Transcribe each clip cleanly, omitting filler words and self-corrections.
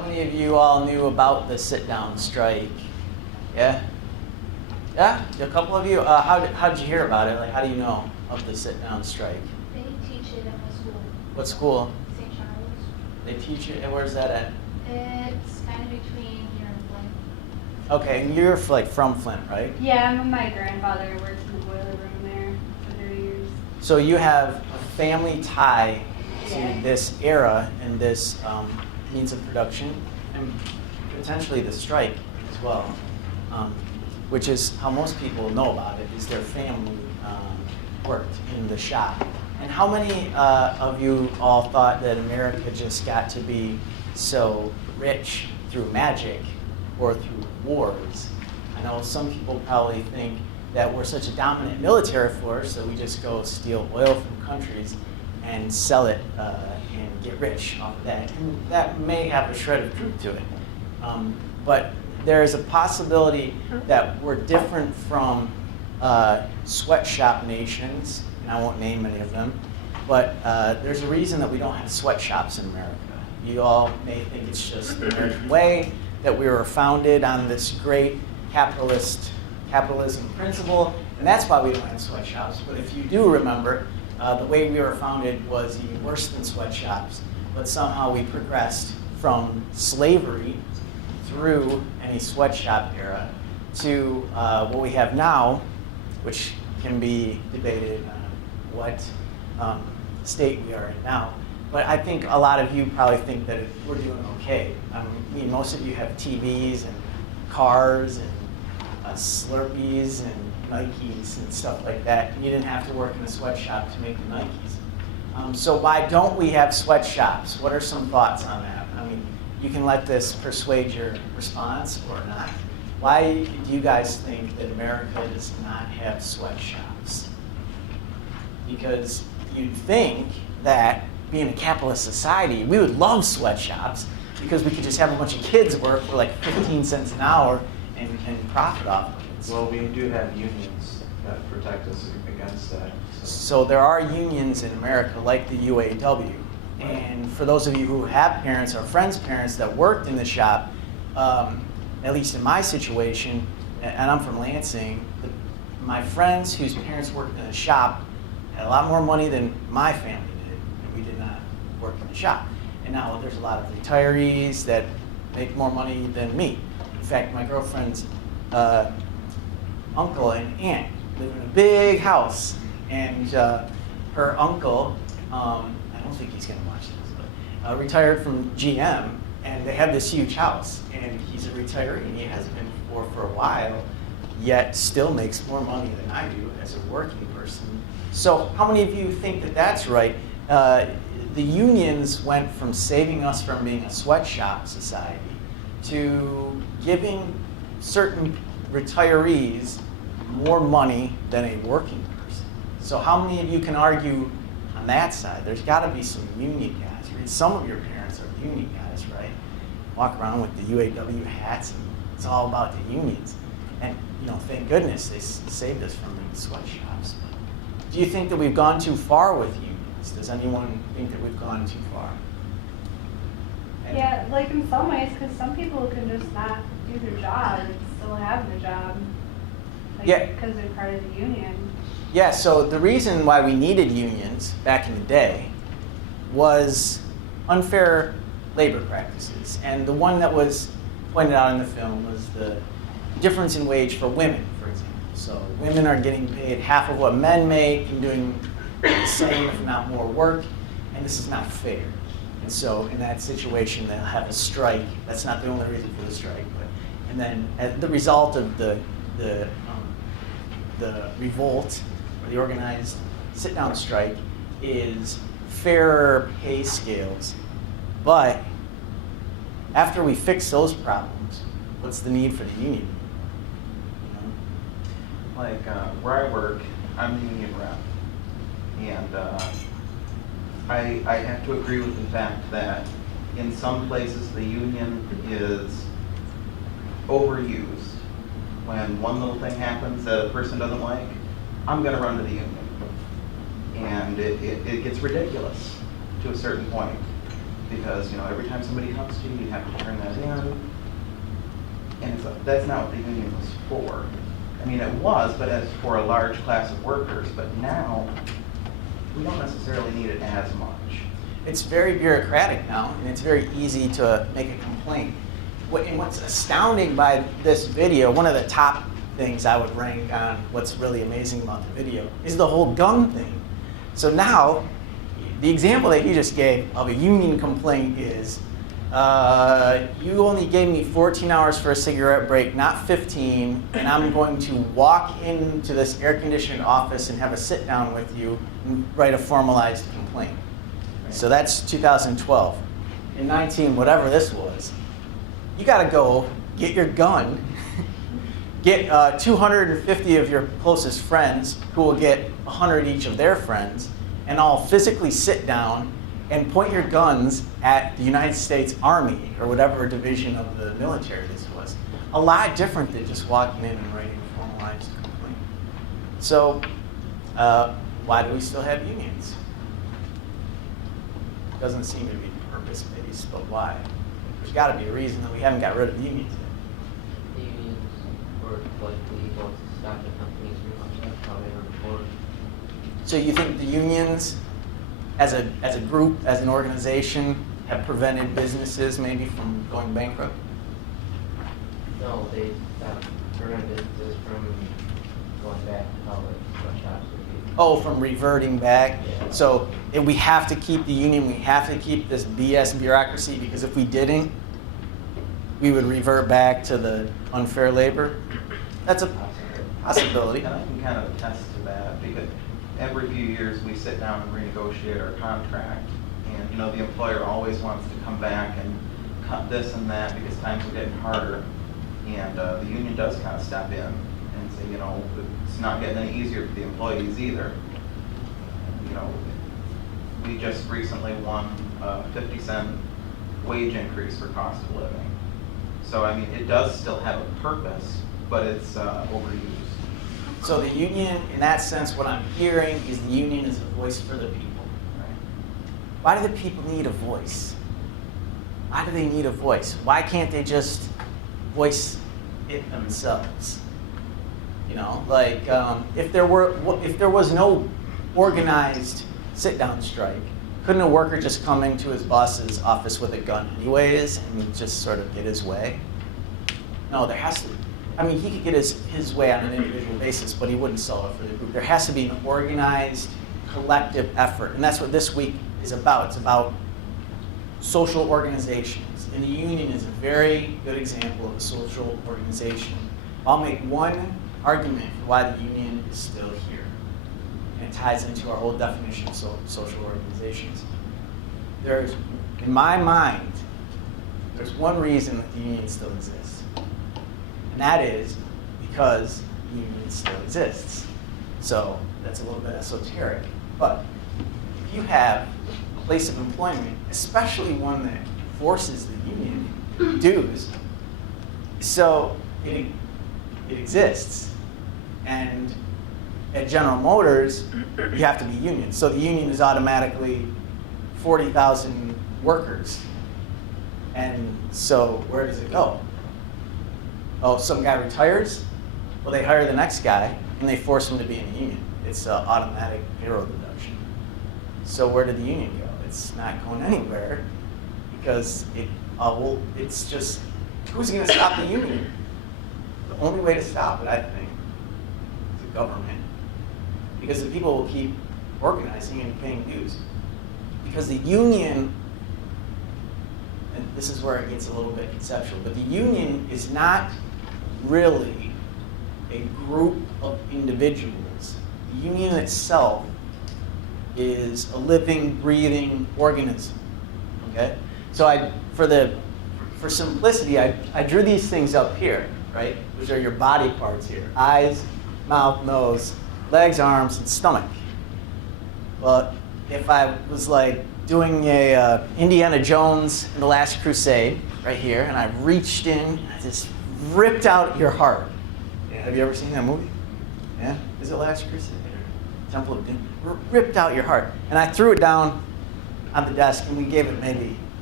How many of you all knew about the sit-down strike? Yeah? Yeah? A couple of you? How did you hear about it? Like, how do you know of the sit-down strike? They teach it at my school. What school? St. Charles. They teach it, and where's that at? It's kind of between here and Flint. Okay, and you're like from Flint, right? Yeah, my grandfather worked in the boiler room there for 30 years. So you have a family tie to Yeah. this era and this means of production, and potentially the strike as well, which is how most people know about it, is their family worked in the shop. And how many of you all thought that America just got to be so rich through magic or through wars? I know some people probably think that we're such a dominant military force that we just go steal oil from countries and sell it and get rich off of that. And that may have a shred of truth to it. But there is a possibility that we're different from sweatshop nations, and I won't name any of them, but there's a reason that we don't have sweatshops in America. You all may think it's just the American way, that we were founded on this great capitalism principle, and that's why we don't have sweatshops. But if you do remember, the way we were founded was even worse than sweatshops, but somehow we progressed from slavery through any sweatshop era to what we have now, which can be debated on what state we are in now. But I think a lot of you probably think that we're doing okay. I mean, most of you have TVs and cars and Slurpees and Nikes and stuff like that. And you didn't have to work in a sweatshop to make the Nikes. So why don't we have sweatshops? What are some thoughts on that? I mean, you can let this persuade your response or not. Why do you guys think that America does not have sweatshops? Because you'd think that being a capitalist society, we would love sweatshops because we could just have a bunch of kids work for like 15 cents an hour and profit off of it. Well, we do have unions that protect us against that. So there are unions in America like the UAW. And for those of you who have parents or friends' parents that worked in the shop, at least in my situation, and I'm from Lansing, my friends whose parents worked in the shop had a lot more money than my family did, and we did not work in the shop. And now there's a lot of retirees that make more money than me. In fact, my girlfriend's uncle and aunt live in a big house, and her uncle, I don't think he's going to watch this, but retired from GM, and they have this huge house, and he's a retiree, and he hasn't been for a while, yet still makes more money than I do as a working person. So how many of you think that that's right? The unions went from saving us from being a sweatshop society to giving certain retirees more money than a working person. So how many of you can argue on that side? There's got to be some union guys. Right? Some of your parents are union guys, right? Walk around with the UAW hats, and it's all about the unions. And thank goodness they saved us from the sweatshops. Do you think that we've gone too far with unions? Does anyone think that we've gone too far? Yeah, like in some ways, because some people can just not do their job and still have their job. Like, yeah. Because they're part of the union. Yeah, so the reason why we needed unions back in the day was unfair labor practices. And the one that was pointed out in the film was the difference in wage for women, for example. So women are getting paid half of what men make and doing the same, if not more work, and this is not fair. And so in that situation, they'll have a strike. That's not the only reason for the strike, and then the result of the revolt or the organized sit-down strike is fairer pay scales. But after we fix those problems, what's the need for the union? Like where I work, I'm the union rep, and I have to agree with the fact that in some places the union is overused. When one little thing happens that a person doesn't like, I'm going to run to the union. And it gets ridiculous to a certain point. because, every time somebody comes to you, you have to turn that in. And that's not what the union was for. I mean, it was, but as for a large class of workers. But now, we don't necessarily need it as much. It's very bureaucratic now, and it's very easy to make a complaint. And what's astounding by this video, one of the top things I would rank on what's really amazing about the video, is the whole gun thing. So now, the example that you just gave of a union complaint is, you only gave me 14 hours for a cigarette break, not 15, and I'm going to walk into this air-conditioned office and have a sit-down with you and write a formalized complaint. So that's 2012. In 19, whatever this was, you got to go get your gun, get 250 of your closest friends, who will get 100 each of their friends, and all physically sit down and point your guns at the United States Army or whatever division of the military this was. A lot different than just walking in and writing a formalized complaint. So why do we still have unions? Doesn't seem to be purpose-based, but why? There's got to be a reason that we haven't got rid of unions yet. The unions were likely able to stop the companies pretty much. That's how they were before. So you think the unions, as a group, as an organization, have prevented businesses maybe from going bankrupt? No, they stopped preventing businesses from going back to how the sweatshops would be. Oh, from reverting back? Yeah. So if we have to keep the union, we have to keep this BS bureaucracy, because if we didn't, we would revert back to the unfair labor? That's a possibility. And I can kind of attest to that, because every few years we sit down and renegotiate our contract. And, the employer always wants to come back and cut this and that because times are getting harder. And the union does kind of step in and say, it's not getting any easier for the employees either. We just recently won a 50-cent wage increase for cost of living. So, I mean, it does still have a purpose, but it's overused. So the union, in that sense, what I'm hearing is the union is a voice for the people. Right. Why do the people need a voice? Why do they need a voice? Why can't they just voice it themselves? If there was no organized sit-down strike, couldn't a worker just come into his boss's office with a gun anyways and just sort of get his way? No, there has to be. I mean, he could get his way on an individual basis, but he wouldn't solve it for the group. There has to be an organized, collective effort, and that's what this week is about. It's about social organizations, and the union is a very good example of a social organization. I'll make one argument for why the union is still here, and it ties into our whole definition of social organizations. There's, in my mind, there's one reason that the union still exists. And that is because the union still exists. So that's a little bit esoteric. But if you have a place of employment, especially one that forces the union dues, so it exists. And at General Motors, you have to be union. So the union is automatically 40,000 workers. And so where does it go? Oh, some guy retires? Well, they hire the next guy, and they force him to be in the union. It's an automatic payroll deduction. So where did the union go? It's not going anywhere, because it's just, who's going to stop the union? The only way to stop it, I think, is the government. Because the people will keep organizing and paying dues. Because the union, and this is where it gets a little bit conceptual, but the union is not really a group of individuals. The union itself is a living, breathing organism. Okay? So for simplicity, I drew these things up here, right? Which are your body parts here: eyes, mouth, nose, legs, arms, and stomach. Well, if I was like doing a Indiana Jones in The Last Crusade right here, and I reached in and I just ripped out your heart. Yeah. Have you ever seen that movie? Yeah? Is it Last Crusade? Temple of Doom? Ripped out your heart. And I threw it down on the desk, and we gave it maybe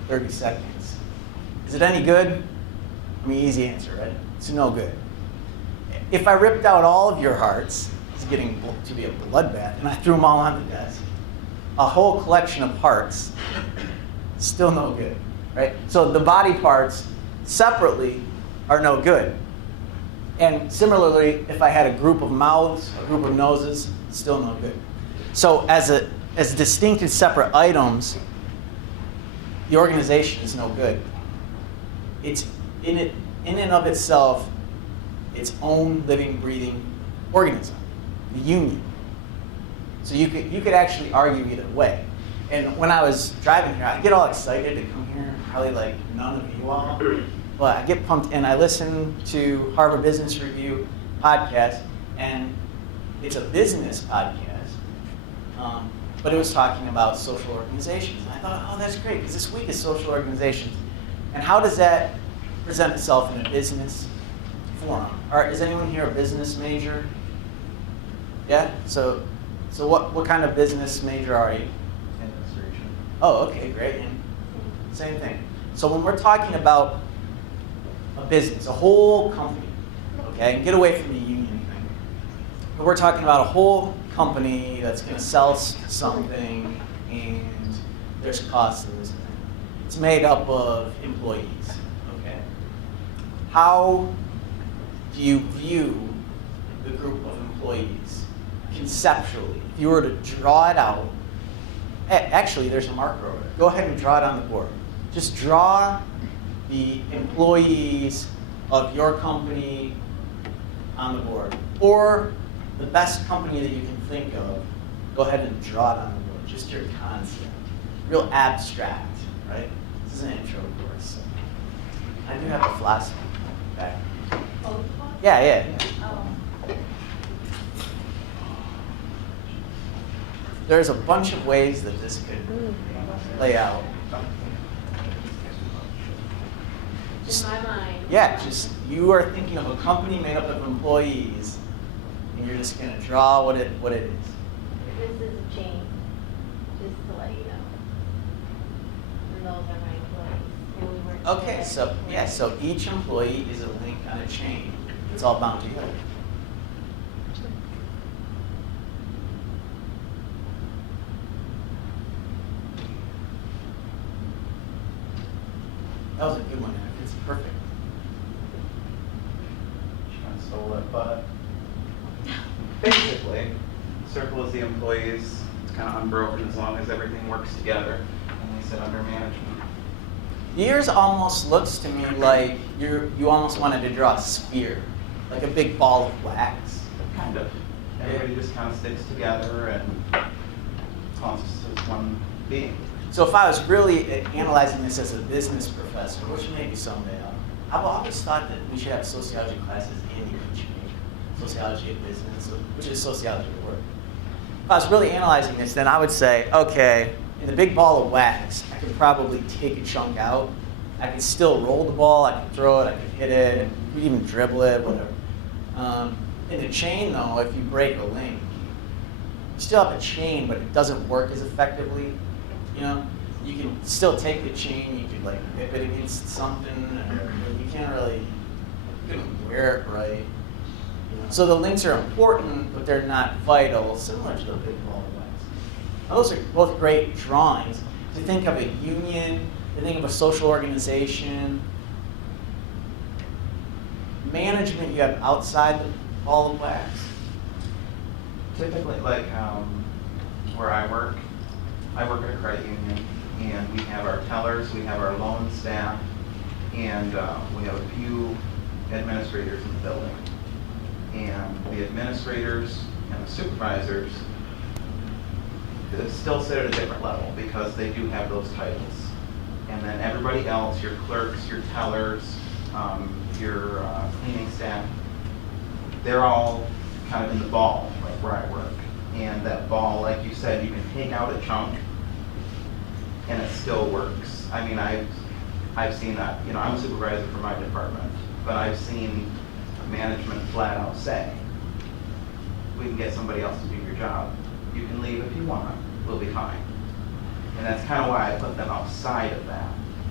30 seconds. Is it any good? I mean, easy answer, right? It's no good. If I ripped out all of your hearts, it's getting to be a bloodbath, and I threw them all on the desk, a whole collection of hearts, still no good, right? So the body parts separately are no good. And similarly, if I had a group of mouths, a group of noses, still no good. So as distinct and separate items, the organization is no good. It's in and of itself its own living, breathing organism, the union. So you could actually argue either way. And when I was driving here, I get all excited to come here, probably like none of you all, but I get pumped, and I listen to Harvard Business Review podcast, and it's a business podcast, but it was talking about social organizations. And I thought, oh, that's great, because this week is social organizations. And how does that present itself in a business forum? Is anyone here a business major? Yeah? So what kind of business major are you? Administration. Oh, okay, great. And same thing. So when we're talking about a business, a whole company, okay, and get away from the union thing, but we're talking about a whole company that's going to sell something, and there's costs in this thing. It's made up of employees, okay? How do you view the group of employees conceptually? If you were to draw it out, actually, there's a marker over there. Go ahead and draw it on the board. Just draw the employees of your company on the board. Or the best company that you can think of, go ahead and draw it on the board. Just your concept. Real abstract, right? This is an intro course. So. I do have a flask back. Yeah. There's a bunch of ways that this could lay out. In my mind. Yeah, just you are thinking of a company made up of employees, and you're just going to draw what it is. This is a chain, just to let you know. And those are my employees. And we work Okay, together. so each employee is a link on a chain. It's all bound together. That was a good one, Eric. It's perfect. She kind of stole it, but basically, circle is the employees. It's kind of unbroken as long as everything works together, and they sit under management. Yours almost looks to me like you almost wanted to draw a spear, like a big ball of wax. Kind of. Everybody just kind of sticks together and constitutes as one being. So if I was really analyzing this as a business professor, which maybe someday I've always thought that we should have sociology classes in each major. Sociology of business, which is sociology of work. If I was really analyzing this, then I would say, okay, in the big ball of wax, I could probably take a chunk out. I could still roll the ball, I could throw it, I could hit it, and we even dribble it, whatever. In the chain, though, if you break a link, you still have a chain, but it doesn't work as effectively. You know, you can still take the chain, you could like whip it against something, or you can't really, you couldn't wear it right. You know? So the links are important, but they're not vital, similar to the big ball of wax. Now, those are both great drawings. To think of a union, to think of a social organization, management you have outside the ball of wax. Typically, like where I work at a credit union, and we have our tellers, we have our loan staff, and we have a few administrators in the building. And the administrators and the supervisors still sit at a different level because they do have those titles. And then everybody else, your clerks, your tellers, your cleaning staff, they're all kind of in the ball, like where I work. And that ball, like you said, you can take out a chunk and it still works. I mean, I've seen that, you know, I'm a supervisor for my department, but I've seen management flat out say, we can get somebody else to do your job. You can leave if you want, we'll be fine. And that's kind of why I put them outside of that.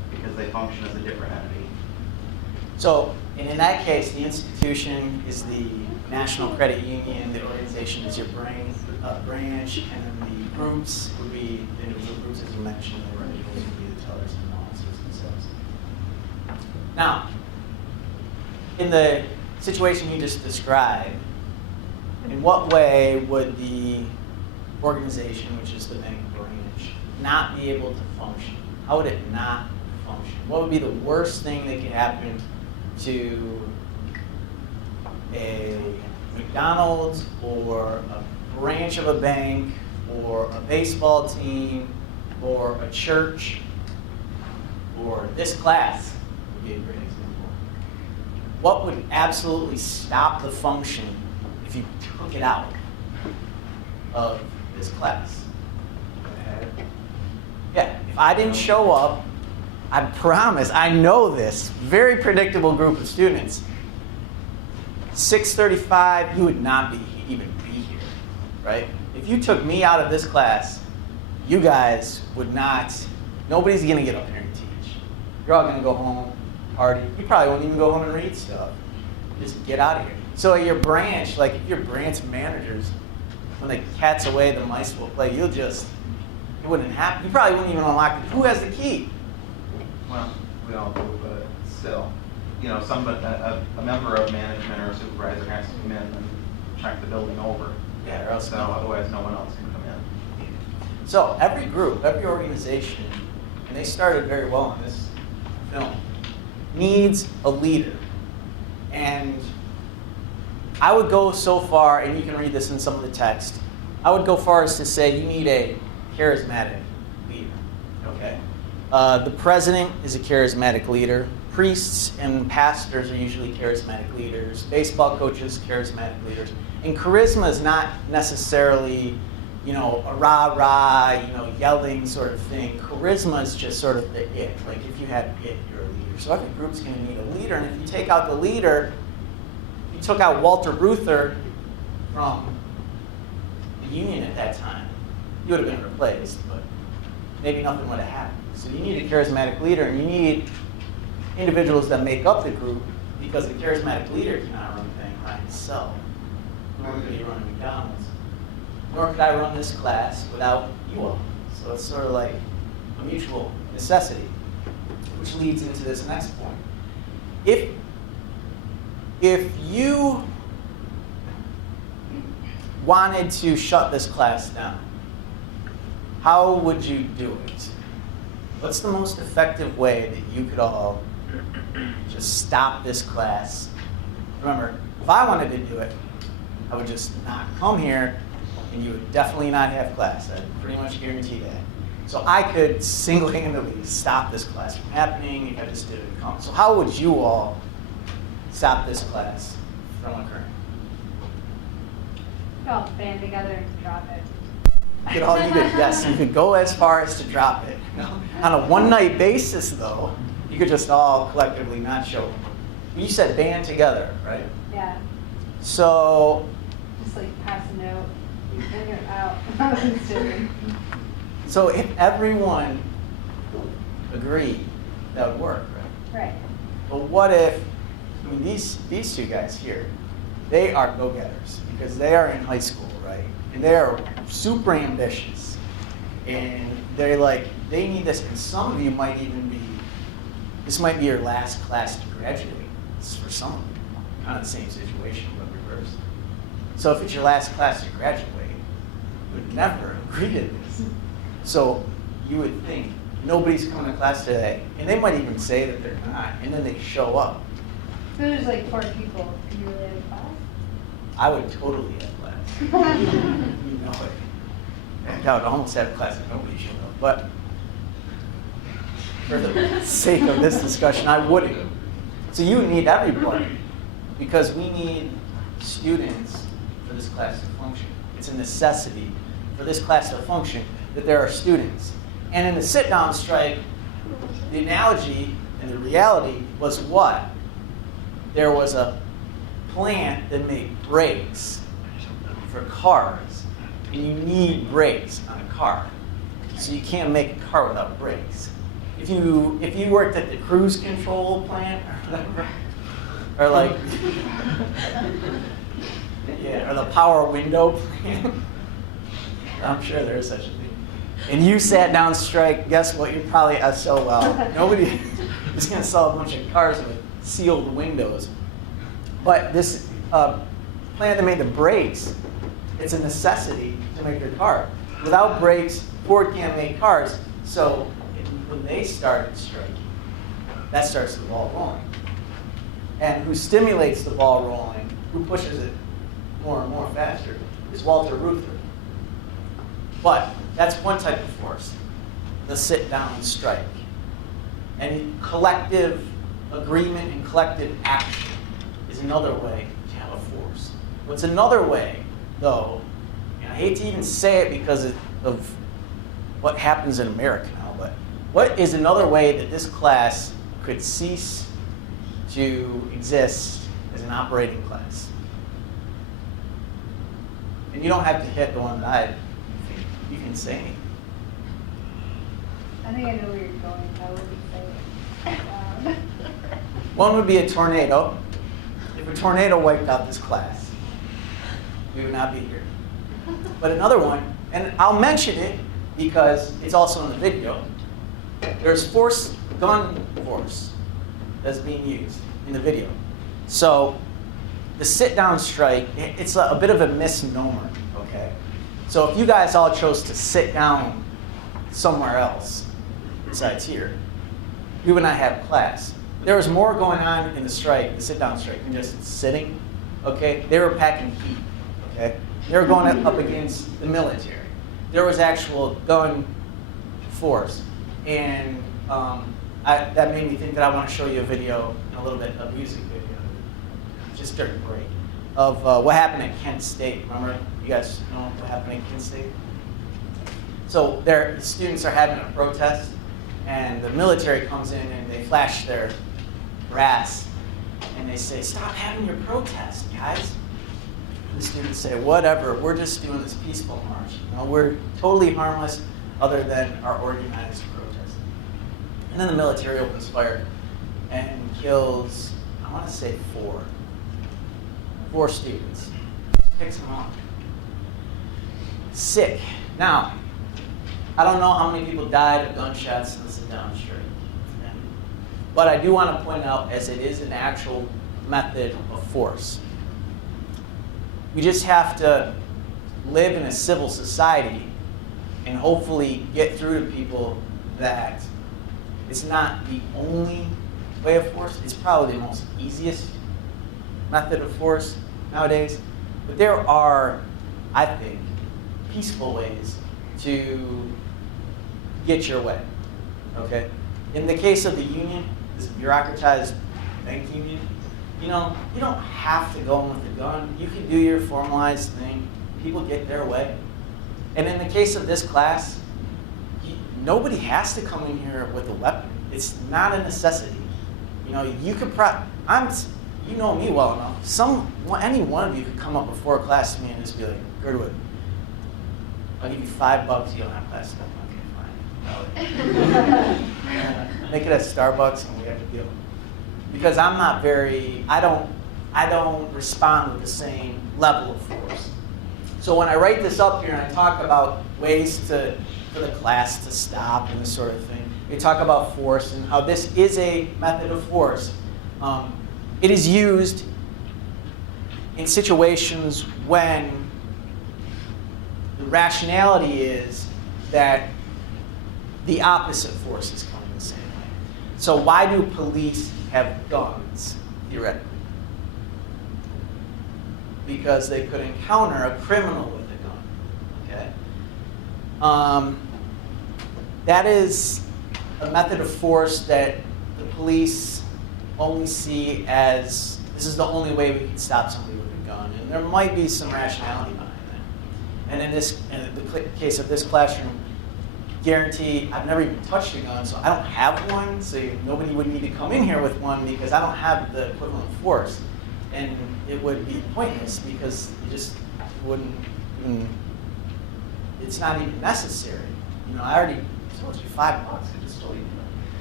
function as a different entity. So, and in that case, the institution is the National Credit Union, the organization is your branch, and then the groups would be the individual groups, as you mentioned, the individuals would be the tellers and officers themselves. Now, in the situation you just described, in what way would the organization, which is the bank branch, not be able to function? How would it not function? What would be the worst thing that could happen to a McDonald's or a branch of a bank or a baseball team or a church or this class would be a great example. What would absolutely stop the function if you took it out of this class? Yeah, if I didn't show up, I promise, I know this, very predictable group of students. 6:35, you would not even be here, right? If you took me out of this class, you guys would not, nobody's gonna get up here and teach. You're all gonna go home, party. You probably won't even go home and read stuff. Just get out of here. So at your branch, like if your branch managers, when the cat's away, the mice will play, it wouldn't happen. You probably wouldn't even unlock it. Who has the key? Well, we all do, but still, you know, a member of management or a supervisor has to come in and check the building over. Yeah, or else So otherwise no one else can come in. So every group, every organization, and they started very well in this film, needs a leader. And I would go so far, and you can read this in some of the text, I would go far as to say you need a charismatic leader, okay? The president is a charismatic leader. Priests and pastors are usually charismatic leaders. Baseball coaches, charismatic leaders. And charisma is not necessarily, you know, a rah-rah, you know, yelling sort of thing. Charisma is just sort of the it. Like if you had it, you're a leader. So every group's going to need a leader. And if you take out the leader, you took out Walter Reuther from the union at that time, you would have been replaced, but maybe nothing would have happened. So you need a charismatic leader, and you need individuals that make up the group, because a charismatic leader cannot run a bank by himself, nor could he run McDonald's, nor could I run this class without you all. So it's sort of like a mutual necessity, which leads into this next point. If you wanted to shut this class down, how would you do it? What's the most effective way that you could all just stop this class? Remember, if I wanted to do it, I would just not come here, and you would definitely not have class. I pretty much guarantee that. So I could single-handedly stop this class from happening if I just didn't come. So how would you all stop this class from occurring? We all band together and drop it. You could go as far as to drop it. On a one-night basis, though, you could just all collectively not show up. You said band together, right? Yeah. So, Just like pass a note, you in or out. so if everyone agreed, that would work, right? Right. But what if, I mean, these two guys here, they are go-getters because they are in high school, right? And they are super ambitious. And they're like, they need this. And some of you might even be, this might be your last class to graduate. It's for some of you, kind of the same situation, but reversed. So if it's your last class to graduate, you would never agree to this. So you would think, nobody's coming to class today. And they might even say that they're not. And then they show up. So there's like 4 people. Can you really have a class? I would totally have class. You know it. I would almost have class if nobody showed up. But for the sake of this discussion, I wouldn't. So you need everybody, because we need students for this class to function. It's a necessity for this class to function that there are students. And in the sit-down strike, the analogy and the reality was what? There was a plant that made brakes for cars, and you need brakes on a car. So you can't make a car without brakes. if you worked at the cruise control plant or whatever, or like, yeah, or the power window plant, I'm sure there is such a thing. And you sat down strike, guess what? You're probably so well. Nobody is going to sell a bunch of cars with sealed windows. But this plant that made the brakes, it's a necessity to make their car. Without brakes, Ford can't make cars. So when they started striking, that starts the ball rolling. And who stimulates the ball rolling, who pushes it more and more faster, is Walter Reuther. But that's one type of force, the sit-down strike. And collective agreement and collective action is another way to have a force. What's another way, though, and I hate to even say it because of what happens in America now, but what is another way that this class could cease to exist as an operating class? And you don't have to hit the one that I think you can say anything. I think I know where you're going. I wouldn't say it. One would be a tornado. If a tornado wiped out this class, we would not be here. But another one, and I'll mention it because it's also in the video, there's gun force that's being used in the video. So the sit-down strike, it's a bit of a misnomer, okay? So if you guys all chose to sit down somewhere else besides here, we would not have class. There was more going on in the strike, the sit-down strike, than just sitting, okay? They were packing heat, okay? They were going up against the military. There was actual gun force. And that made me think that I want to show you a video, a little bit of a music video, just during the break, of what happened at Kent State. Remember, you guys know what happened at Kent State? So the students are having a protest, and the military comes in and they flash their brass, and they say, "Stop having your protest, guys." And the students say, "Whatever, we're just doing this peaceful march. You know, we're totally harmless other than our organized protest." And then the military opens fire and kills, I want to say four students. Picks them off. Sick. Now, I don't know how many people died of gunshots in the sit-down strike. But I do want to point out, as it is an actual method of force, we just have to live in a civil society and hopefully get through to people that it's not the only way of force. It's probably the most easiest method of force nowadays. But there are, I think, peaceful ways to get your way, okay? In the case of the union, this bureaucratized bank union, you know, you don't have to go in with a gun. You can do your formalized thing. People get their way. And in the case of this class, nobody has to come in here with a weapon. It's not a necessity. You know, you could you know me well enough. Any one of you could come up before class to me and just be like, "Girdwood, I'll give you $5. You don't have class stuff." Okay, fine. Make it at Starbucks and we have to deal. Because I don't respond with the same level of force. So when I write this up here and I talk about ways for the class to stop and this sort of thing, we talk about force and how this is a method of force. It is used in situations when the rationality is that the opposite force is coming the same way. So why do police have guns, theoretically? Because they could encounter a criminal with a gun, okay? That is a method of force that the police only see as, this is the only way we can stop somebody with a gun. And there might be some rationality behind that. And in the case of this classroom, guarantee, I've never even touched a gun, so I don't have one, so nobody would need to come in here with one because I don't have the equivalent force. And it would be pointless because it just wouldn't even, it's not even necessary. You know, I already told you $5, I just told you.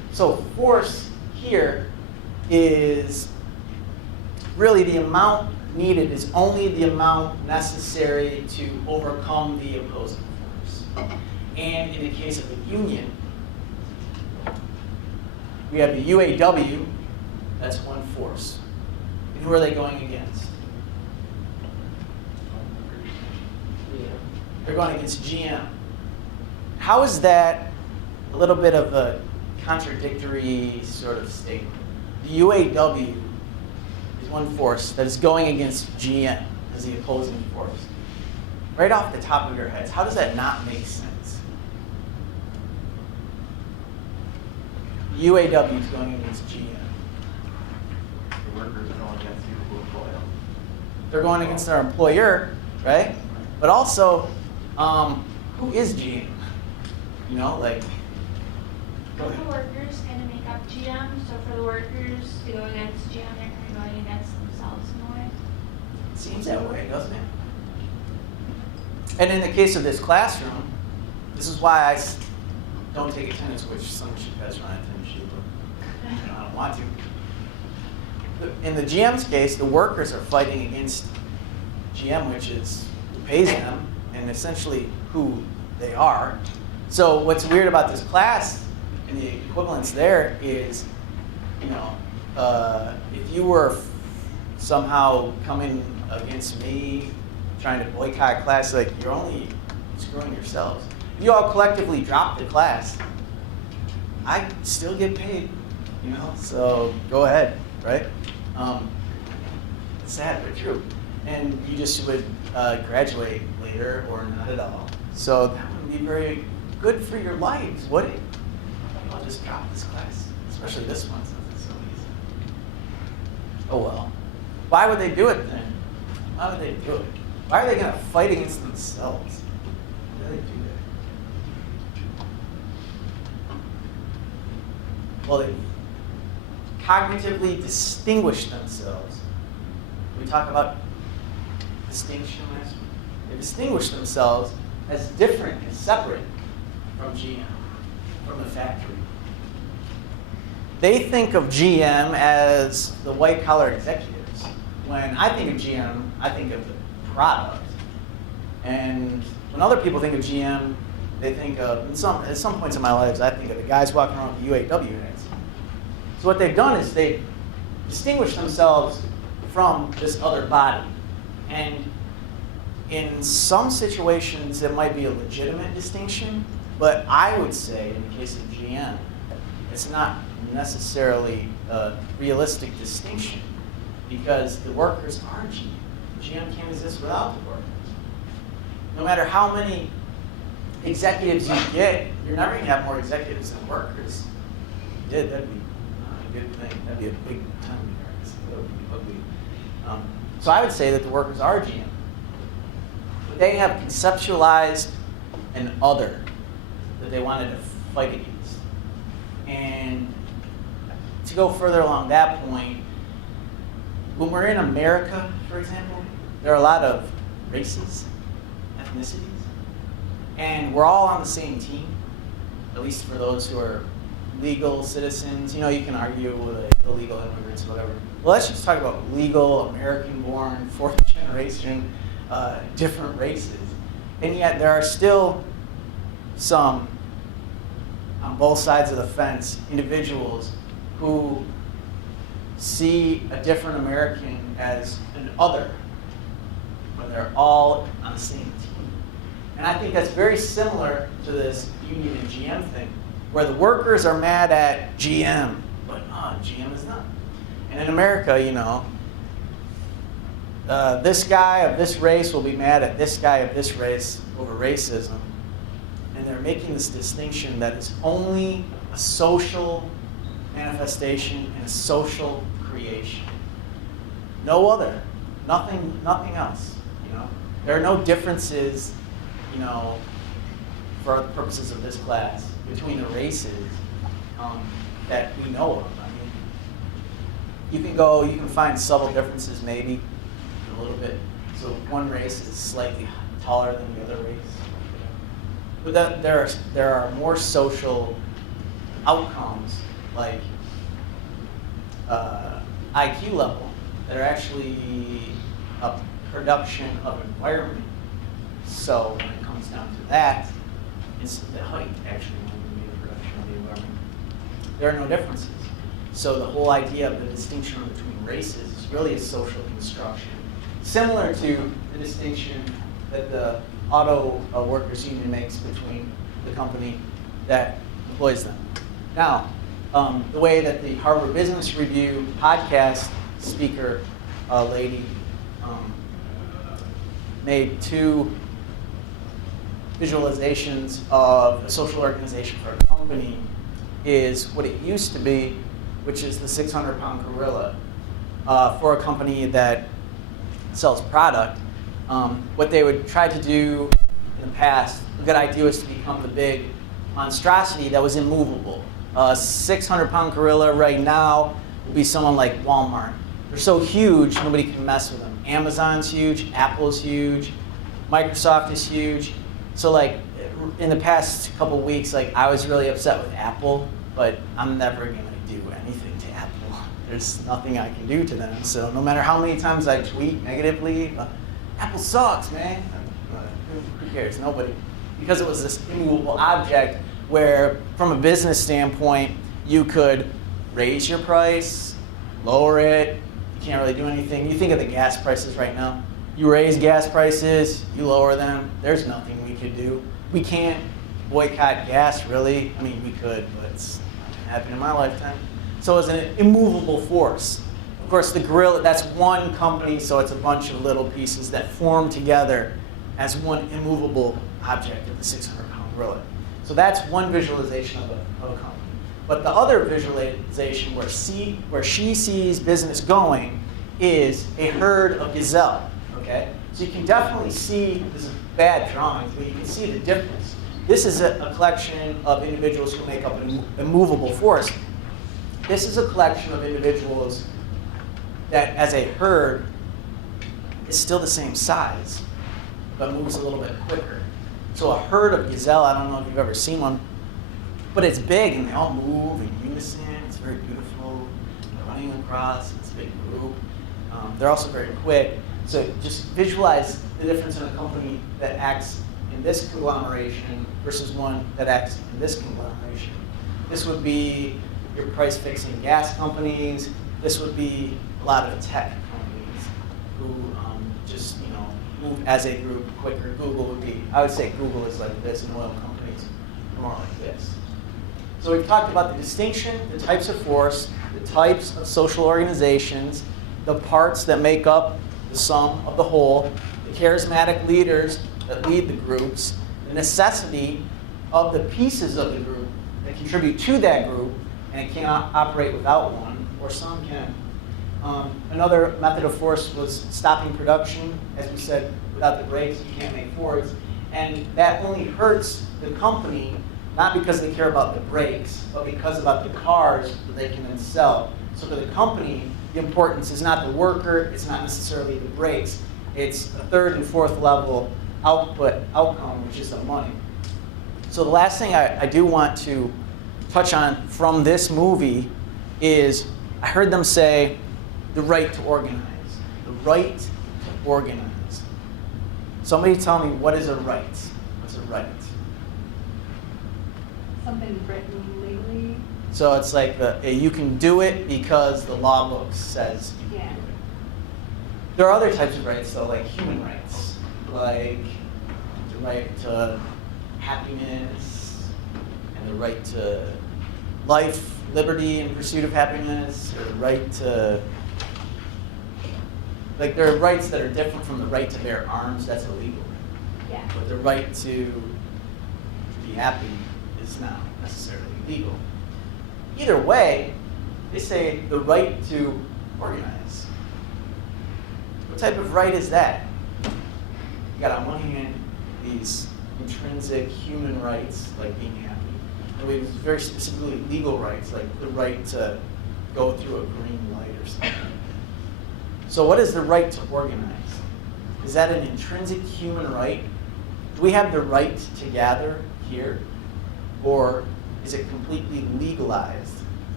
So force here is really the amount needed is only the amount necessary to overcome the opposing force. And in the case of a union, we have the UAW, that's one force. And who are they going against? Yeah. They're going against GM. How is that a little bit of a contradictory sort of statement? The UAW is one force that is going against GM as the opposing force. Right off the top of your heads, how does that not make sense? The UAW is going against GM. The workers are going against you who employ them. They're going against their employer, right? But also, who is GM? You know, like, go The ahead. workers kind of make up GM, so for the workers to go against GM, they're kind of going against themselves in a way. Seems that way, doesn't it? And in the case of this classroom, this is why don't take attendance, which some of you guys run attendance sheet, but I don't want to. In the GM's case, the workers are fighting against GM, which is who pays them, and essentially who they are. So what's weird about this class and the equivalence there is, you know, if you were somehow coming against me, trying to boycott class, like, you're only screwing yourselves. If you all collectively drop the class, I still get paid, you know, so go ahead, right? It's sad but true. And you just would graduate later or not at all. So that would be very good for your lives, would it? I'll just drop this class, especially this one since it's so easy. Oh well. Why would they do it then? Why would they do it? Why are they going to fight against themselves? Why do they do that? Well, they cognitively distinguish themselves. We talk about distinction last week. They distinguish themselves as different and separate from GM, from the factory. They think of GM as the white-collar executives. When I think of GM, I think of the product. And when other people think of GM, they think of, at some points in my lives, I think of the guys walking around with UAW units. So what they've done is they've distinguished themselves from this other body. And in some situations, it might be a legitimate distinction, but I would say, in the case of GM, it's not necessarily a realistic distinction because the workers are GM. GM can't exist without the workers. No matter how many executives you get, you're never going to have more executives than workers. If you did, that'd be a good thing. That'd be a big time difference. That would be ugly. So I would say that the workers are GM. But they have conceptualized an other that they wanted to fight against. And to go further along that point, when we're in America, for example, there are a lot of races, ethnicities, and we're all on the same team, at least for those who are legal citizens. You know, you can argue with illegal immigrants or whatever. Well, let's just talk about legal, American-born, fourth generation, different races. And yet there are still some, on both sides of the fence, individuals who see a different American as an other when they're all on the same team. And I think that's very similar to this union and GM thing, where the workers are mad at GM, but GM is not. And in America, you know, this guy of this race will be mad at this guy of this race over racism. And they're making this distinction that it's only a social manifestation and a social creation. No other, nothing else. You know, there are no differences, you know, for the purposes of this class between the races that we know of. I mean, you can find subtle differences maybe a little bit. So one race is slightly taller than the other race. But there are more social outcomes like IQ level that are actually a production of environment. So when it comes down to that, it's the height actually will be a production of the environment. There are no differences. So the whole idea of the distinction between races is really a social construction, similar to the distinction that the auto workers union makes between the company that employs them. Now, the way that the Harvard Business Review podcast speaker lady made two visualizations of a social organization for a company is what it used to be, which is the 600-pound gorilla for a company that sells product. What they would try to do in the past, a good idea was to become the big monstrosity that was immovable. A 600-pound gorilla right now would be someone like Walmart. They're so huge, nobody can mess with them. Amazon's huge, Apple's huge, Microsoft is huge. So like in the past couple weeks, like I was really upset with Apple, but I'm never gonna do anything to Apple. There's nothing I can do to them. So no matter how many times I tweet negatively, Apple sucks, man. Who cares? Nobody. Because it was this immovable object where, from a business standpoint, you could raise your price, lower it. You can't really do anything. You think of the gas prices right now. You raise gas prices, you lower them. There's nothing we could do. We can't boycott gas, really. I mean, we could, but it's not going to happen in my lifetime. So it's an immovable force. Of course, the gorilla, that's one company, so it's a bunch of little pieces that form together as one immovable object of the 600-pound gorilla. So that's one visualization of a company. But the other visualization where she sees business going is a herd of gazelle. Okay? So you can definitely see, this is bad drawings, but you can see the difference. This is a collection of individuals who make up an immovable force. This is a collection of individuals that, as a herd, is still the same size, but moves a little bit quicker. So a herd of gazelle, I don't know if you've ever seen one, but it's big and they all move in unison. It's very beautiful. They're running across, it's a big group. They're also very quick. So just visualize the difference in a company that acts in this conglomeration versus one that acts in this conglomeration. This would be your price-fixing gas companies. This would be a lot of tech companies who just move as a group quicker. Google would be, I would say Google is like this, and oil companies are more like this. So we've talked about the distinction, the types of force, the types of social organizations, the parts that make up the sum of the whole, the charismatic leaders that lead the groups, the necessity of the pieces of the group that contribute to that group, and it cannot operate without one, or some can. Another method of force was stopping production. As we said, without the brakes, you can't make Fords. And that only hurts the company, not because they care about the brakes, but because about the cars that they can then sell. So for the company, the importance is not the worker, it's not necessarily the brakes, it's a third and fourth level outcome, which is the money. So the last thing I do want to touch on from this movie is, I heard them say, the right to organize. The right to organize. Somebody tell me, what is a right? What's a right? Something written legally. So it's like you can do it because the law book says you can Yeah. do it. There are other types of rights, though, like human rights, like the right to happiness and the right to life, liberty, and pursuit of happiness, or the right to, like there are rights that are different from the right to bear arms. That's illegal. Yeah. But the right to be happy is not necessarily legal. Either way, they say the right to organize. What type of right is that? You got on one hand these intrinsic human rights, like being happy, and we have very specifically legal rights, like the right to go through a green light or something. So what is the right to organize? Is that an intrinsic human right? Do we have the right to gather here? Or is it completely legalized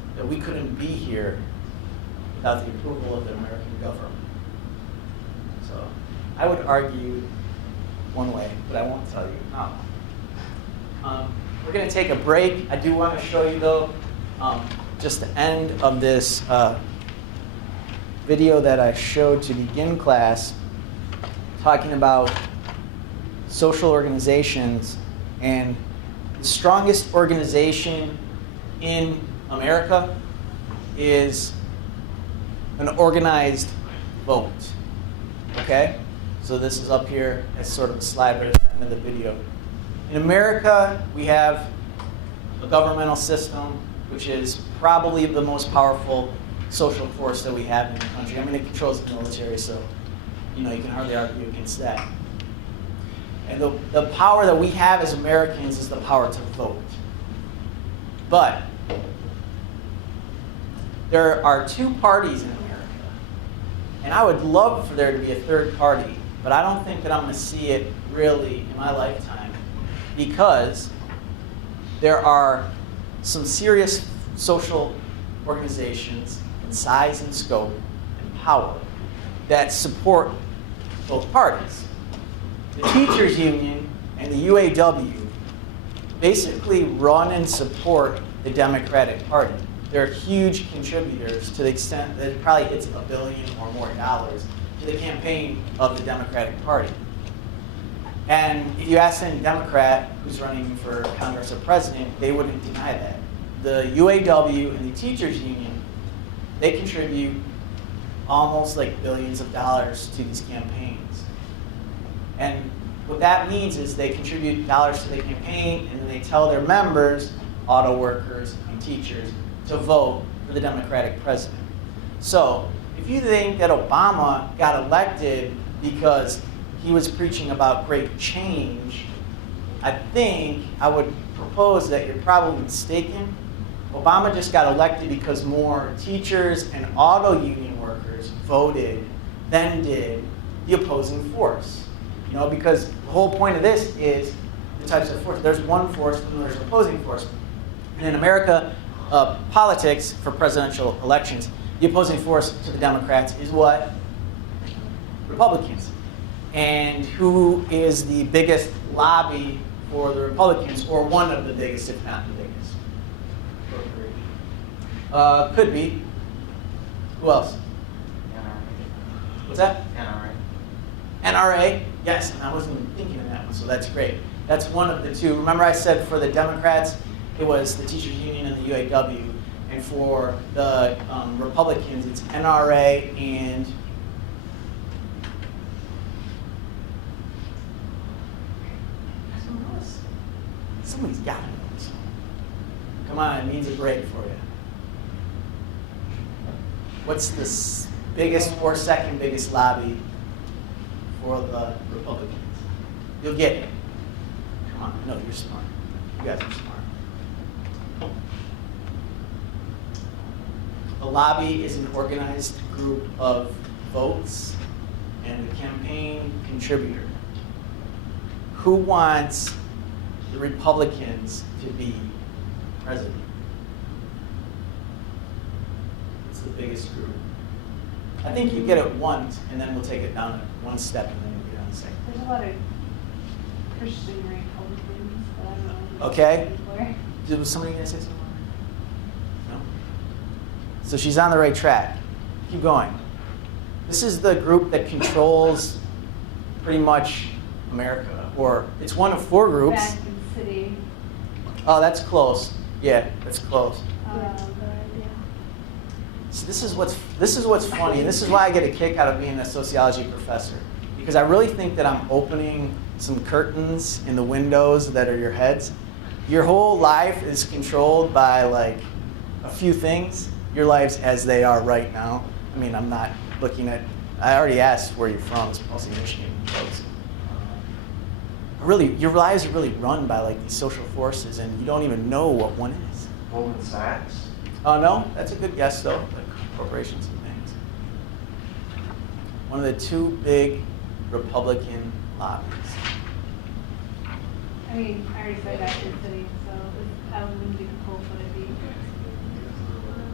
that we couldn't be here without the approval of the American government. So I would argue one way, but I won't tell you how. We're going to take a break. I do want to show you, though, just the end of this video that I showed to begin class, talking about social organizations. And the strongest organization in America is an organized vote. Okay? So this is up here as sort of a slide right at the end of the video. In America, we have a governmental system, which is probably the most powerful social force that we have in the country. I mean, it controls the military, so you can hardly argue against that. And the power that we have as Americans is the power to vote. But there are two parties in America. And I would love for there to be a third party, but I don't think that I'm going to see it really in my lifetime, because there are some serious social organizations in size and scope and power that support both parties. The teachers union and the UAW basically run and support the Democratic Party. They're huge contributors to the extent that it probably hits $1 billion or more to the campaign of the Democratic Party. And if you ask any Democrat who's running for Congress or president, they wouldn't deny that. The UAW and the teachers union, they contribute almost like billions of dollars to these campaigns. And what that means is they contribute dollars to the campaign, and then they tell their members, auto workers and teachers, to vote for the Democratic president. So if you think that Obama got elected because he was preaching about great change, I think I would propose that you're probably mistaken. Obama just got elected because more teachers and auto union workers voted than did the opposing force. Because the whole point of this is the types of force. There's one force and there's an opposing force. And in America, politics for presidential elections, the opposing force to the Democrats is what? Republicans. And who is the biggest lobby for the Republicans, or one of the biggest, if not the biggest? Could be. Who else? NRA. What's that? NRA. NRA? Yes, and I wasn't even thinking of that one, so that's great. That's one of the two. Remember I said for the Democrats, it was the teachers union and the UAW. And for the Republicans, it's NRA and somebody's got to know this one. Come on, it means a break for you. What's the biggest or second biggest lobby for the Republicans? You'll get it. Come on, I know you're smart. You guys are smart. A lobby is an organized group of votes and a campaign contributor. Who wants the Republicans to be president? It's the biggest group. I think you get it once, and then we'll take it down one step, and then we'll get on the second. There's a lot of Christian Republicans, but I don't know. Okay. Where. Was somebody going to say something? No? So she's on the right track. Keep going. This is the group that controls pretty much America, or it's one of four groups. Vatican City. Oh, that's close. Yeah, that's close. Yeah. So this is what's funny, and this is why I get a kick out of being a sociology professor, because I really think that I'm opening some curtains in the windows that are your heads. Your whole life is controlled by like a few things. Your lives as they are right now. I mean, I'm not looking at. I already asked where you're from. It's mostly Michigan folks. Really, your lives are really run by like these social forces, and you don't even know what one is. Goldman Sachs? Oh, no? That's a good guess, though. Like corporations and things. One of the two big Republican lobbies. I mean, I already said Vatican City, so I wouldn't be the close would it be?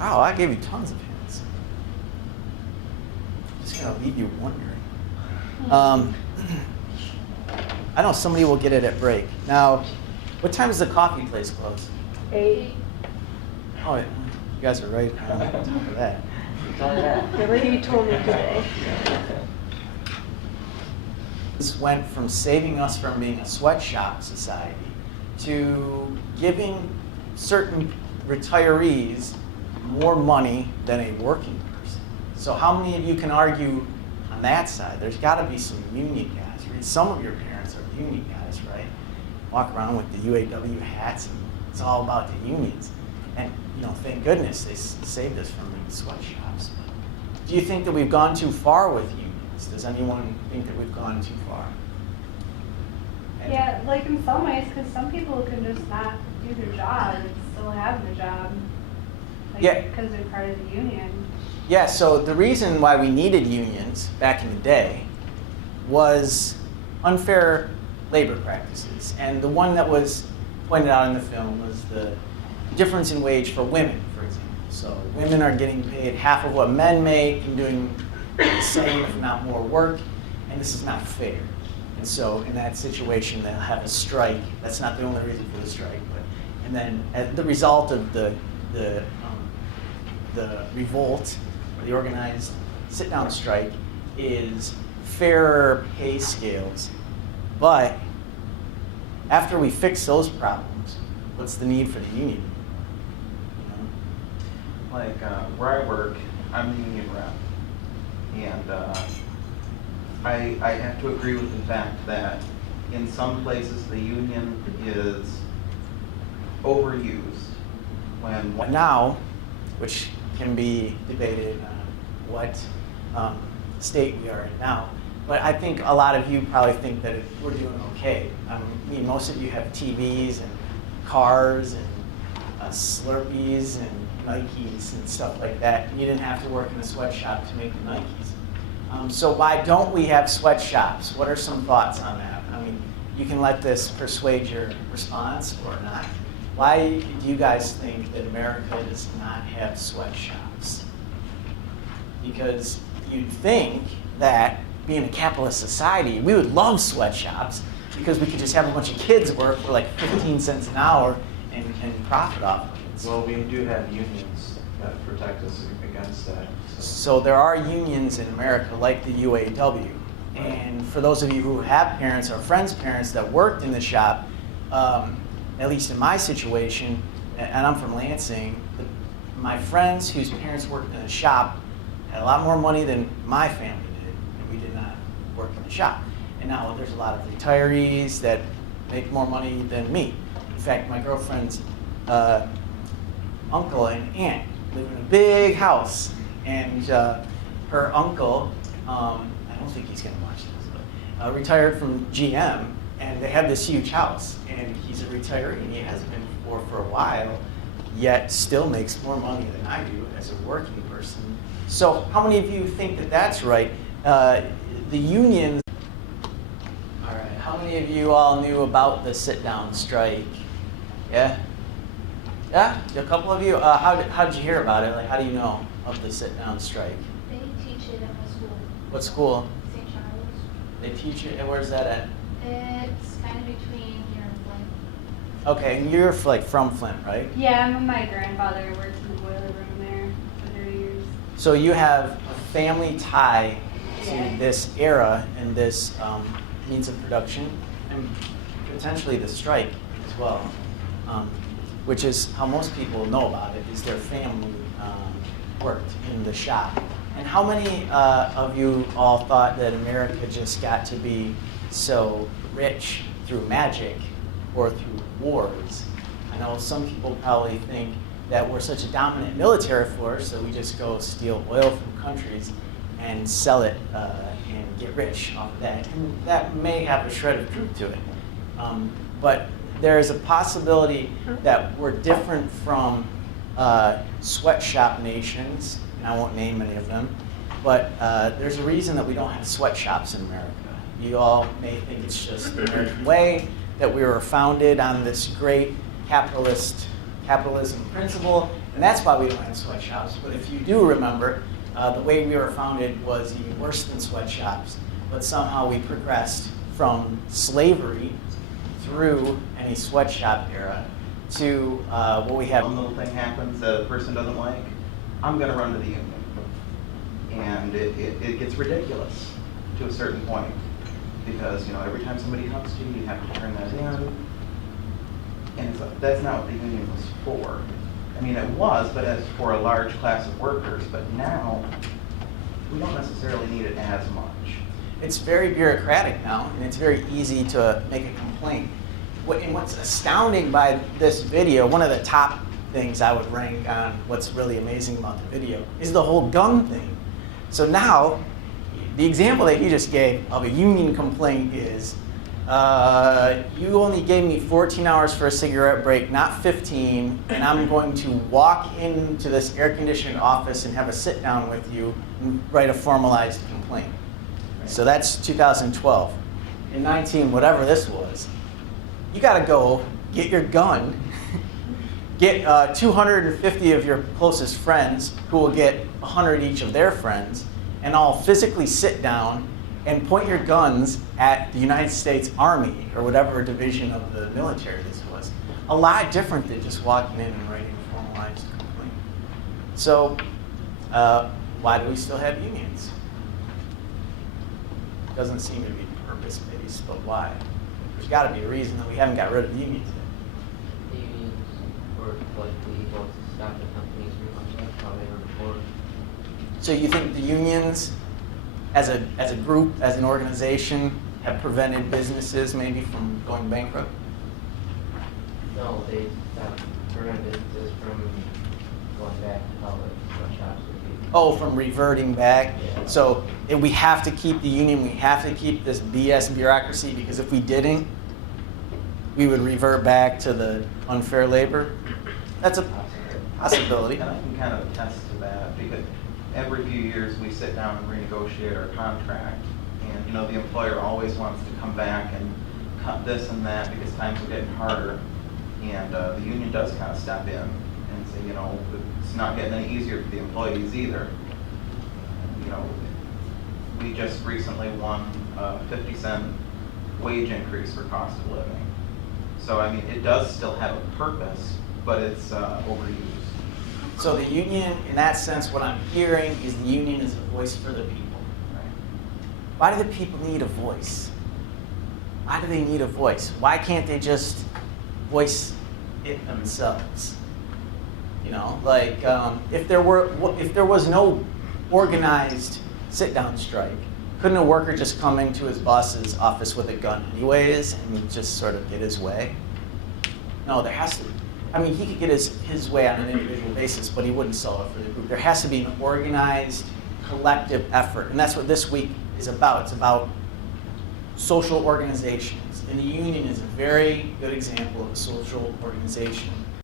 Wow, I gave you tons of hints. Just gonna leave you wondering. I know somebody will get it at break. Now, what time does the coffee place close? 8. Oh, you guys are right on top of that. The lady told me today. This went from saving us from being a sweatshop society to giving certain retirees more money than a working person. So how many of you can argue on that side? There's got to be some union guys, right? Some of your parents are union guys, right? Walk around with the UAW hats, and it's all about the unions. And thank goodness they saved us from being sweatshops. Do you think that we've gone too far with unions? Does anyone think that we've gone too far? Yeah, like in some ways, because some people can just not do their job and still have the job. Like, Yeah. because they're part of the union. Yeah, so the reason why we needed unions back in the day was unfair labor practices. And the one that was pointed out in the film was the difference in wage for women, for example. So women are getting paid half of what men make and doing the same, if not more work, and this is not fair. And so in that situation, they'll have a strike. That's not the only reason for the strike, and then the result of the revolt, or the organized sit-down strike, is fairer pay scales. But after we fix those problems, what's the need for the union? Like where I work, I'm the union rep, and I have to agree with the fact that in some places the union is overused. When Now, which can be debated on what state we are in now, but I think a lot of you probably think that we're doing okay. I mean, most of you have TVs and cars and Slurpees and Nikes and stuff like that. You didn't have to work in a sweatshop to make the Nikes. So why don't we have sweatshops? What are some thoughts on that? I mean, you can let this persuade your response or not. Why do you guys think that America does not have sweatshops? Because you'd think that being a capitalist society, we would love sweatshops because we could just have a bunch of kids work for like 15 cents an hour and profit off of it. Well, we do have unions that protect us against that. So there are unions in America like the UAW. And for those of you who have parents or friends' parents that worked in the shop, at least in my situation, and I'm from Lansing, my friends whose parents worked in the shop had a lot more money than my family did, and we did not work in the shop. And now there's a lot of retirees that make more money than me. In fact, my girlfriend's uncle and aunt live in a big house, and her uncle, I don't think he's going to watch this, but retired from GM, and they have this huge house, and he's a retiree, and he has been for a while, yet still makes more money than I do as a working person. So how many of you think that that's right? The unions. All right, how many of you all knew about the sit-down strike? Yeah? Yeah? A couple of you? How did you hear about it? Like, how do you know of the sit-down strike? They teach it at my school. What school? St. Charles. They teach it, and where's that at? It's kind of between here and Flint. Okay, and you're like from Flint, right? Yeah, my grandfather worked in the boiler room there for 30 years. So you have a family tie to Yeah. this era and this means of production, and potentially the strike as well, which is how most people know about it, is their family worked in the shop. And how many of you all thought that America just got to be so rich through magic or through wars? I know some people probably think that we're such a dominant military force that we just go steal oil from countries and sell it and get rich off of that. And that may have a shred of truth to it. But there is a possibility that we're different from sweatshop nations, and I won't name any of them, but there's a reason that we don't have sweatshops in America. You all may think it's just the American way, that we were founded on this great capitalist capitalism principle, and that's why we don't have sweatshops. But if you do remember, the way we were founded was even worse than sweatshops, but somehow we progressed from slavery through any sweatshop era to what we have. One little thing happens that a person doesn't like, I'm going to run to the union. And it gets ridiculous to a certain point because, you know, every time somebody comes to you, you have to turn that in. And it's like, that's not what the union was for. I mean, it was, but as for a large class of workers. But now, we don't necessarily need it as much. It's very bureaucratic now, and it's very easy to make a complaint. And what's astounding by this video, one of the top things I would rank on what's really amazing about the video, is the whole gun thing. So now, the example that you just gave of a union complaint is, you only gave me 14 hours for a cigarette break, not 15, and I'm going to walk into this air-conditioned office and have a sit-down with you and write a formalized complaint. So that's 2012. In 19, whatever this was, you got to go get your gun, get 250 of your closest friends who will get 100 each of their friends, and all physically sit down and point your guns at the United States Army or whatever division of the military this was. A lot different than just walking in and writing a formalized complaint. So why do we still have unions? Doesn't seem to be purpose-based, but why? There's got to be a reason that we haven't got rid of unions yet. The unions were likely able to stop the companies pretty much like how they were before. So you think the unions, as a group, as an organization, have prevented businesses maybe from going bankrupt? No, they stopped preventing businesses from going back to public sweatshops with people. Oh, from reverting back? Yeah. So we have to keep the union, we have to keep this BS bureaucracy, because if we didn't, we would revert back to the unfair labor? That's a possibility. And I can kind of attest to that because every few years we sit down and renegotiate our contract. And, you know, the employer always wants to come back and cut this and that because times are getting harder. And the union does kind of step in and say, you know, it's not getting any easier for the employees either. You know, we just recently won a 50-cent wage increase for cost of living. So, I mean, it does still have a purpose, but it's overused. So the union, in that sense, what I'm hearing is the union is a voice for the people. Right? Why do the people need a voice? Why do they need a voice? Why can't they just voice it themselves? You know, like if there was no organized sit-down strike, couldn't a worker just come into his boss's office with a gun anyways and just sort of get his way? No, there has to. I mean, he could get his way on an individual basis, but he wouldn't solve it for the group. There has to be an organized, collective effort, and that's what this week is about. It's about social organizations, and the union is a very good example of a social organization.